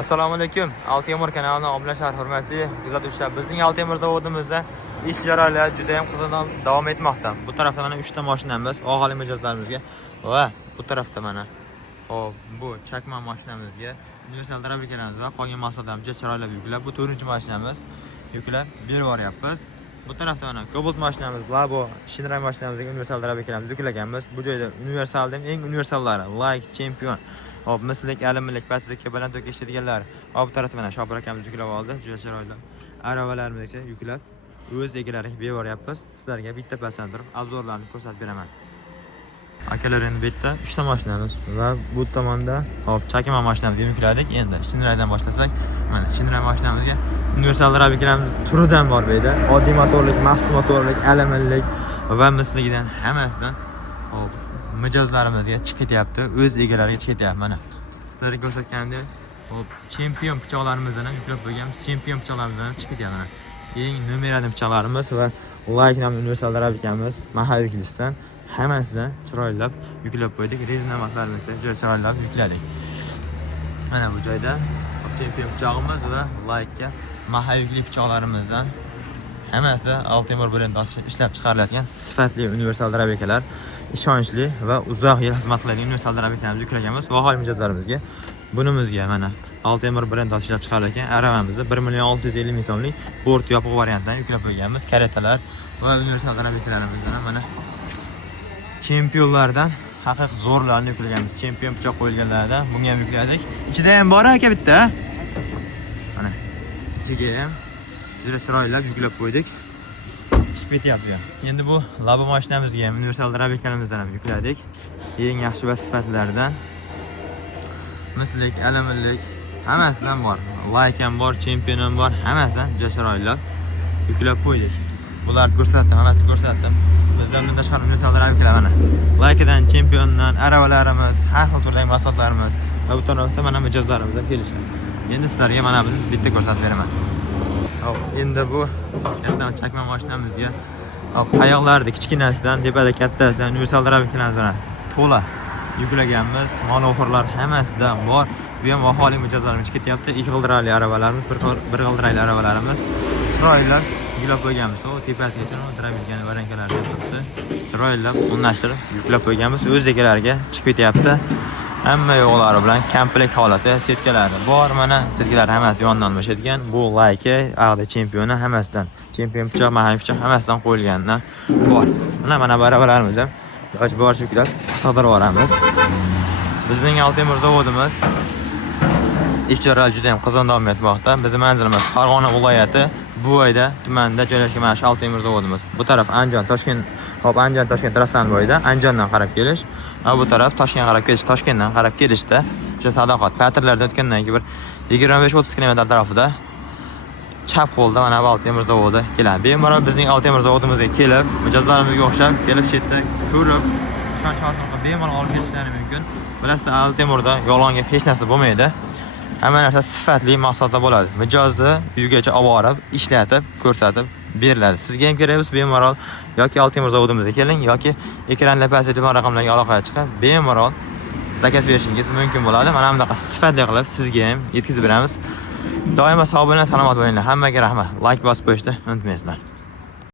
Assalomu alaykum. Altemir kanalining obunachilar hurmatli kuzatuvchilar. Bizning Altemir zavodimizda ish jarayonlari juda ham qizg'in davom etmoqda. Bu tarafda mana 3 ta mashinamiz, og'ali mijozlarimizga va bu tarafda mana hop bu chakma mashinamizga universal drabilkalarimiz va qolgan mahsulotlarni juda chiroyli yuklab, bu 4-mashinamiz yuklab berib boryapmiz. Bu tarafda mana Cobalt mashinamiz, Labo, Shinray mashinamizga universal drabilkalarimizni yuklaganmiz. Bu joyda universaldan eng universallari, Like, Champion, hop mislik, alimlik, pasizlikka baland to'k ishlaydiganlar. Hop bu tarafda mana Shopir akamiz yuklab oldi, juda chiroyli. Aravalarimizni yuklab o'z egalariga berib boryapmiz. Sizlarga bitta pasdan turib obzorlarni ko'rsatib beraman. Akalar endi bu yerda 3 ta mashinamiz va bu tomonda hop chakma mashinamizga yukladik. Endi Shinraydan boshlasak, mana Shinray mashinamizga universal drabilkalarimiz turidan bor bu yerda. Oddiy motorlik, maxsus motorlik, alamillik va misligidan hammasidan hop mijozlarimizga chiqib ketyapti, o'z egalariga chiqib ketyapti. Mana sizlarga ko'rsatgandek hop chempion pichoqlarimizdan ham yuklab qo'yganmiz. Chempion pichoqlarimizdan ham chiqib ketyapti mana. Eng numerali pichoqlarimiz va Like namli universal drabilkamiz mahaviklisdan hammasidan chiroylab yuklab qo'ydik. Rezina matlarimizni juda chiroylab yukladik. Mana bu joyda chempion pichog'imiz va Like'ga mahavikli pichoqlarimizdan hammasi Altemir brendi ishlab chiqarilayotgan sifatli universal drabilkalar, ishonchli va uzoq yil xizmat qiladigan universal drabilkalarimizni yuklaganmiz. Va aholi mijozlarimizga bunimizga mana Altemir brendi ishlab chiqarilayotgan aravamizni 1.650.000 so'mlik bort yopiq variantdan yuklab qo'yganmiz. Karetalar va universal drabilkalarimizdan mana chempionlardan haqiqiy zo'rlarni yuklaganmiz. Chempion pichoq qo'yilganlardan bunga ham yukladik. Ichida ham bor aka bitta. Mana ichiga ham juda chiroylab yuklab qo'ydik. Chiqib ketyapti. Endi bu Labo mashinamizga ham universal drabilkalarimizdan ham yukladik. Eng yaxshi va sifatlardan mislik, alamillik hammasidan bor. Like ham bor, Champion ham bor, hammasidan juda chiroylab yuklab qo'ydik. Bularni ko'rsatdim, hammasini ko'rsatdim. Bizdan bundan tashqari universal drabilkalar mana Like'dan, Championdan aravalarimiz, har xil turdagi mahsulotlarimiz va bu tarafda mana mijozlarimiz ham kelishgan. Endi sizlarga mana buni bitta ko'rsatib beraman. Hop, endi bu katta chakma mashinamizga hop qayoqlarda kichkinasidan tepada kattasidan universal drabilkalardan to'la yuklaganmiz. Manoforlar hammasidan bor. Bu ham aholi mijozlarimiz ketyapti. Ikki g'ildirali aravalarimiz, bir g'ildirali aravalarimiz chiroylab yuklab qo'yganmiz. O tepasigacha drabilkani varankalarni turibdi. Chiroylab o'rnashtirib yuklab qo'yganmiz. O'z egalariga chiqib ketyapti. Hamma yo'llari bilan komplekt holatda setkalari bor. Mana setkalar hammasi yondan almashadigan. Bu Like, Ag'da chempioni hammasidan. Chempion pichoq, mahalliy pichoq hammasidan qo'yilganidan bor. Mana bu aravalarimiz ham iloji boricha yuklab sig'dirib yuboramiz. Bizning Altemir zavodimiz ish jarayonlari juda ham qizg'in davom etmoqda. Bizning manzilimiz Farg'ona viloyati Buvoyda tumanida joylashgan mana shu Altemir zavodimiz. Bu taraf Andijon, Toshkent, hop Andijon, Toshkent trassani bo'yida, Andijondan qarab kelish. Va bu taraf Toshkentga qarab kelish, Toshkentdan qarab kelishda o'sha Sadoqat patrlarda o'tgandan keyin bir 25-30 km tarafida chap qo'lda mana bu Altemir zavodi keladi. Bemalol bizning Altemir zavodimizga kelib, mijozlarimizga o'xshab kelib shu yerda ko'rib, ishonch hosil qilib bemalol olib ketishlari mumkin. Bilasizlar, Altemirda yolg'onga hech narsa bo'lmaydi. Hamma narsa sifatli mahsulotlar bo'ladi. Mijozni uygacha olib borib, ishlatib, ko'rsatib beriladi. Sizga ham kerak bo'lsa bemalol yoki Altemir zavodimizga keling yoki ekranlar pastda turgan raqamlarga aloqaga chiqib, bemalol zakaz berishingiz mumkin bo'ladi. Mana bunaqa sifatli qilib sizga ham yetkazib beramiz. Doimo sog' bo'linglar, salomat bo'linglar. Hammaga rahmat. Like bosib qo'yishni unutmaysizlar.